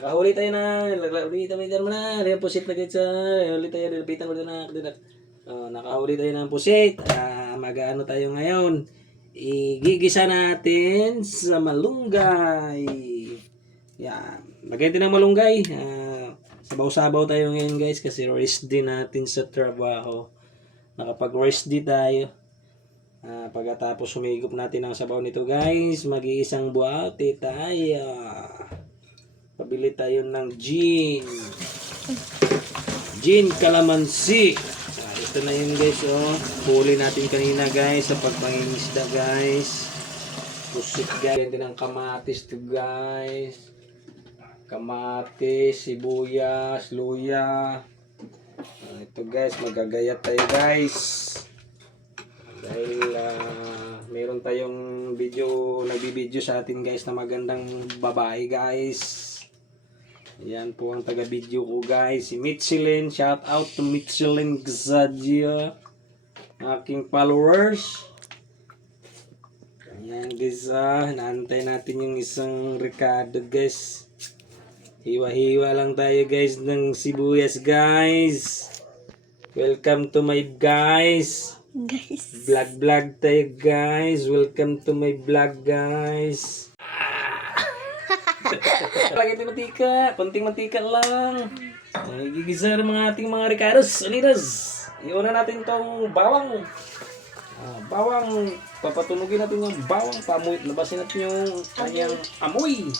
Nakahuli tayo na. Ulitan mo na. Ayan, pusit na guys. Ulit tayo. Nilapitan ko na. Nakahuli tayo ng pusit. Mag-ano tayo ngayon. Igigisa natin sa malunggay. Yan. Lagay din ng malunggay. Sabaw-sabaw tayo ngayon guys. Kasi rest din natin sa trabaho. Nakapag-rest din tayo. Pagkatapos humigop natin ang sabaw nito guys. Mag-iisang buwate tayo. Pabili tayo ng gin. Gin calamansi. Ito na yun guys. Huli natin kanina guys sa pagpangingisda guys. Pusit guys. Yan din ang kamatis to guys. Kamatis, sibuyas, luya. Ito guys. Magagayat tayo guys. Dahil meron tayong nagbibideo sa atin guys na magandang babae guys. Yan po ang taga-video ko guys. Si Michelin. Shout out to Michelin Gzadia. Aking followers. Yan guys. Naantay natin yung isang Ricardo guys. Hiwa-hiwa lang tayo guys ng sibuyas guys. Welcome to my guys. Vlog tayo guys. Welcome to my vlog guys. Lagi ito mantika. Kunting mantika lang. Gigisa ng ating mga Ricardos. Anidas. Iuna natin tong bawang. Bawang. Papatunugin natin yung bawang. Pamuit. Labasin natin yung kanyang amoy.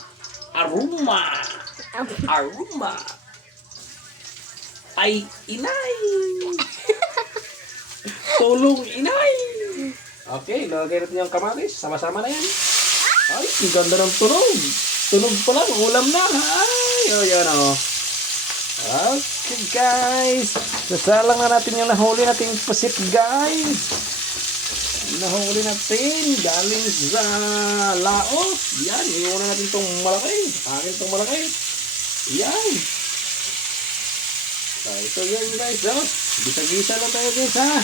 Aroma. Aroma. Ay, inay. Tulong inay. Okay, lagay natin yung kamatis. Sama-sama na yan. Ay, ang ganda ng tunog. Tunog pa lang, ulam na. Ay, yun o. Okay guys. Nasalang na natin yung nahuli nating pusit guys. Nahuli natin. Galing sa laot. Yan, iuna natin itong malaki. Akin itong malaki. Yan. Ito yan guys. Gisa-gisa lang tayo guys ha.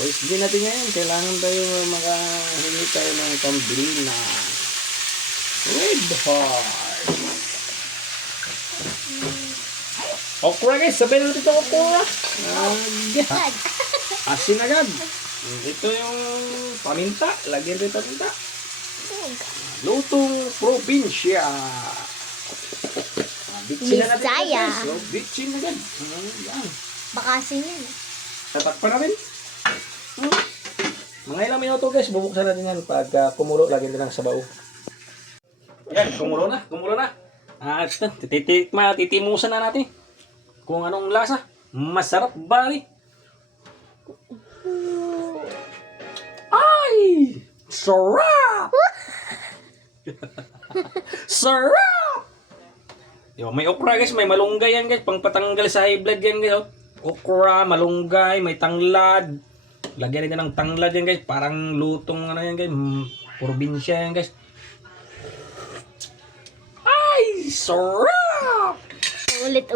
Pwes din natin ngayon. Kailangan tayo makahingi tayo ng pambili na red heart. Okra guys. Sabihin natin ito okra. Asin agad. Ito yung paminta. Lagyan tayo paminta. Lutong probinsya. Bitchin na natin guys. Bitchin agad. Yan. Bakasin yan. Tatakpan natin. Mga ilang minuto guys, bubuksan natin yan pag kumulo, lagyan din ng sabaw. Yan, kumulo na. Titimusan na natin kung anong lasa. Masarap bali. Ay! Sarap! Sarap! May okra guys, may malunggay yan guys, pang patanggal sa high blood yan guys. Okra, malunggay, may tanglad. Lagyan rin ng tanglad yan guys. Parang lutong ano yan guys. Probinsya yan guys. Ay! Sarap! Ulit.